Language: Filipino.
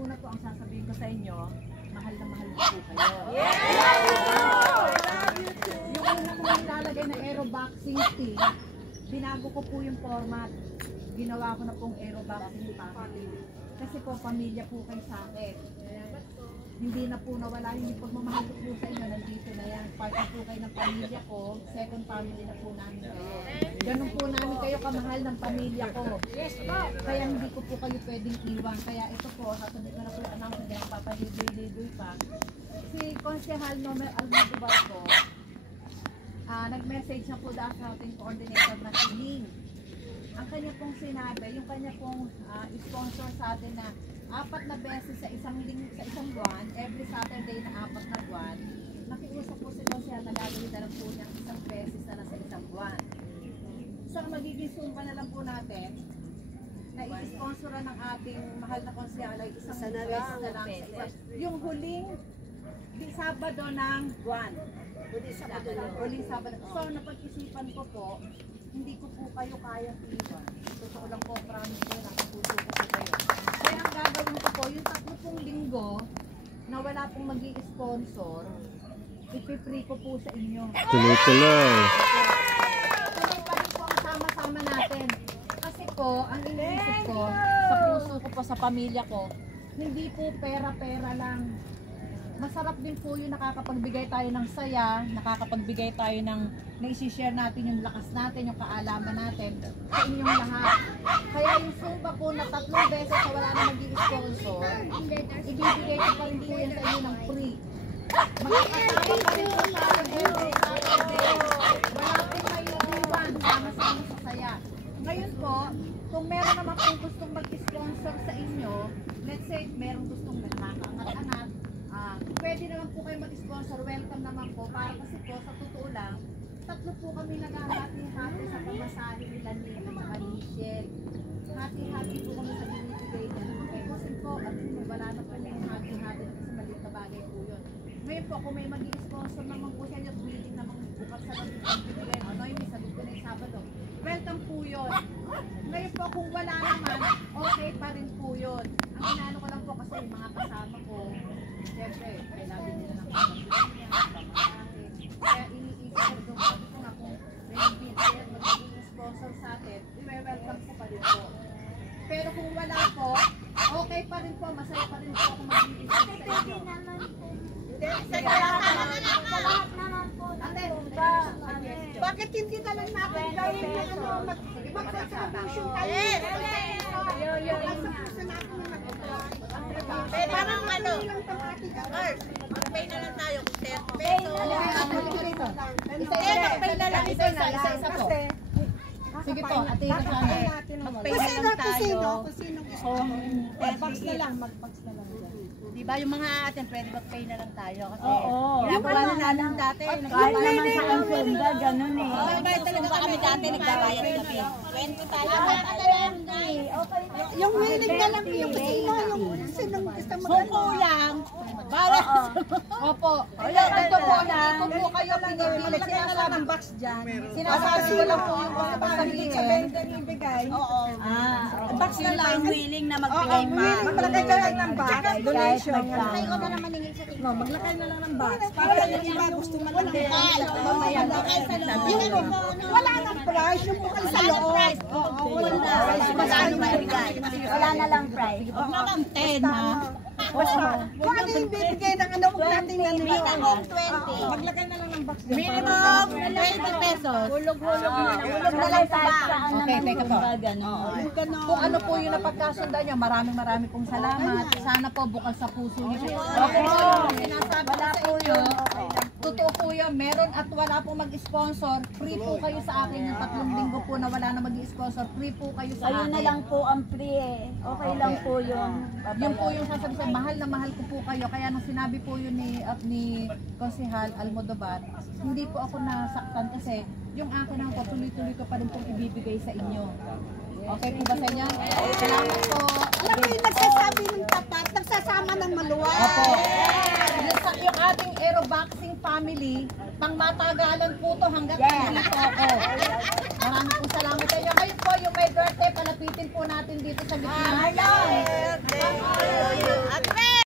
Una po ang sasabihin ko sa inyo, mahal na mahal po kayo. Yung una kong nilalagay na aeroboxing stick, binago ko po yung format. Ginawa ko na pong aeroboxing family. Kasi po, pamilya po kayo sa akin. Hindi na po nawala yung pagmamahal ko po sa inyo, nandito na yan. Part na po kayo ng pamilya ko, second family na po namin kayo. Ganun po namin kayo kamahal ng pamilya ko. Kaya hindi ko po kayo pwedeng iwan. Kaya ito po, sasabihin ko na po yung announcement, hindi ako papalibre-libre pa. Si Konsehal Nomer Almodovar po, nag-message na po dahil sa ating coordinator na si Ling. Ang kanya pong sinabi, yung kanya pong sponsor sa atin na 4 na beses sa isang buwan, every Saturday na 4 na buwan, nakiusap po si Konsehal na gagawin na lang po niya 1 beses na lang sa isang buwan. So magiging sumpa na lang po natin na i-sponsoran ng ating mahal na Konsehal ay 1 beses na lang sa isang. Yung huling Sabado ng buwan. Huling Sabado. So napag-isipan ko po, hindi ko po kayo kaya iwan. Totoo lang po, promise ko, nakapuso ko po kayo. Kaya ang gagawin ko po, yung 3 linggo na wala pong mag-i-sponsor, ipi-free ko po sa inyo. Tuloy-tuloy. Tuloy pa rin po ang sama-sama natin. Kasi po, ang iniisip ko, sa puso ko po, sa pamilya ko, hindi po pera-pera lang. Masarap din po yung nakakapagbigay tayo ng saya, nakakapagbigay tayo ng na-share natin yung lakas natin, yung kaalaman natin sa inyong lahat. Kaya yung Zumba po na 3 beses na wala na mag-i-sponsor, ibibigay ko pa rin po yan sa inyo ng free. Magkakasama pa rin po tayo every Saturday. Wala po kayo iwan, sama-sama sa saya. Ngayon po, kung meron naman po gustong mag-sponsor sa inyo, let's say meron gustong nakakaangat-angat, pwede naman po kayo mag-sponsor, welcome naman po, para kasi po sa totoo lang, 3 po kami naghahati-hati sa pamasahe nila ni Michelle. Hati-hati po kami sa binibigay niya. Okay, kasi po, at wala na po yung hati-hati kasi maliit na bagay po yun. Ngayon po, kung may mag-i-sponsor naman po sa inyo, willing naman bukas sa nagbibigay, ano yung sabi ko na yung Sabado, welcome po yun. Ngayon po, kung wala naman, okay pa rin po yun. Ang inaano ko lang po kasi yung mga kasama ko, siyempre, kailangan nila ng pamasahe. Kaya iniisip ko nga kung may nag-bidder, magiging sponsor sa atin, i-welcome ko pa rin po. Pero kung wala po, okay pa rin po, masaya pa rin po ako mag-bidder sa inyo. Sa lahat naman po. Bakit hindi na lang natin gawin na mag-contribution tayo? Parang ano, mag-pay na lang tayo. Mag-pay na lang. Isa po. Sige po, ate ka sana. Mag-pay na lang tayo. Mag-box na lang, mag-box na lang. Diba yung mga atin, pwede mag-pay na lang tayo. Kasi ginagawa na namin dati. Kahit naman sa Ansenda, ganun eh. Bayad talaga kami dati, nagbabayad kami. 20 tayo. Yung willing na lang yung kasi yung sinong gusto mo. Kung kulang, balas. Opo. Ito po, ito po kayo pinili. Maglagay na lang ng box dyan. Sinasabi ko lang po yung mga pasabihin. Ibigay. Oo. Box na lang. Willing na magbigay pa. Maglagay ka lang ng box. Donation. Ay, ko na naman hingin sa tingin. Maglagay na lang ng box. Para yung iba gusto man lang. Mamaya. Wala nang price. Yung bukal sa loob. Wala na lang price. Huwag naman 10 ha. Kung ano yung bibigay ng ano, huwag natin yan. Minimum 20. Maglagay na lang ng box dyan. Minimum 20 pesos. Hulog-hulog na lang sa box. Okay, teka po. Kung ano po yung napagkasundan nyo, maraming pong salamat. Sana po bukal sa puso nyo. Okay po yung sinasabi ko sa inyo. Totoo po yun, meron at wala po mag-sponsor. Free po kayo sa akin yung 3 linggo po na wala na mag-sponsor. Free po kayo sa akin. Ayun na lang po ang free eh. Okay lang po yun. Yun po yung sasabi sa mahal na mahal ko po kayo. Kaya nung sinabi po yun ni Konsehal Almodovar, hindi po ako nasaktan kasi yung akin ang tuloy-tuloy ko pa rin pong ibibigay sa inyo. Okay po ba sa inyo? Salamat po. Alam mo yung nagsasabi ng tapat, nagsasama ng maluwag. Opo. Yung ating aeroboxing family, pang matagalan po to hanggang nandito ako. Maraming po salamat sa inyo. Kayo po yung may birthday, palapitin po natin dito sa gitna.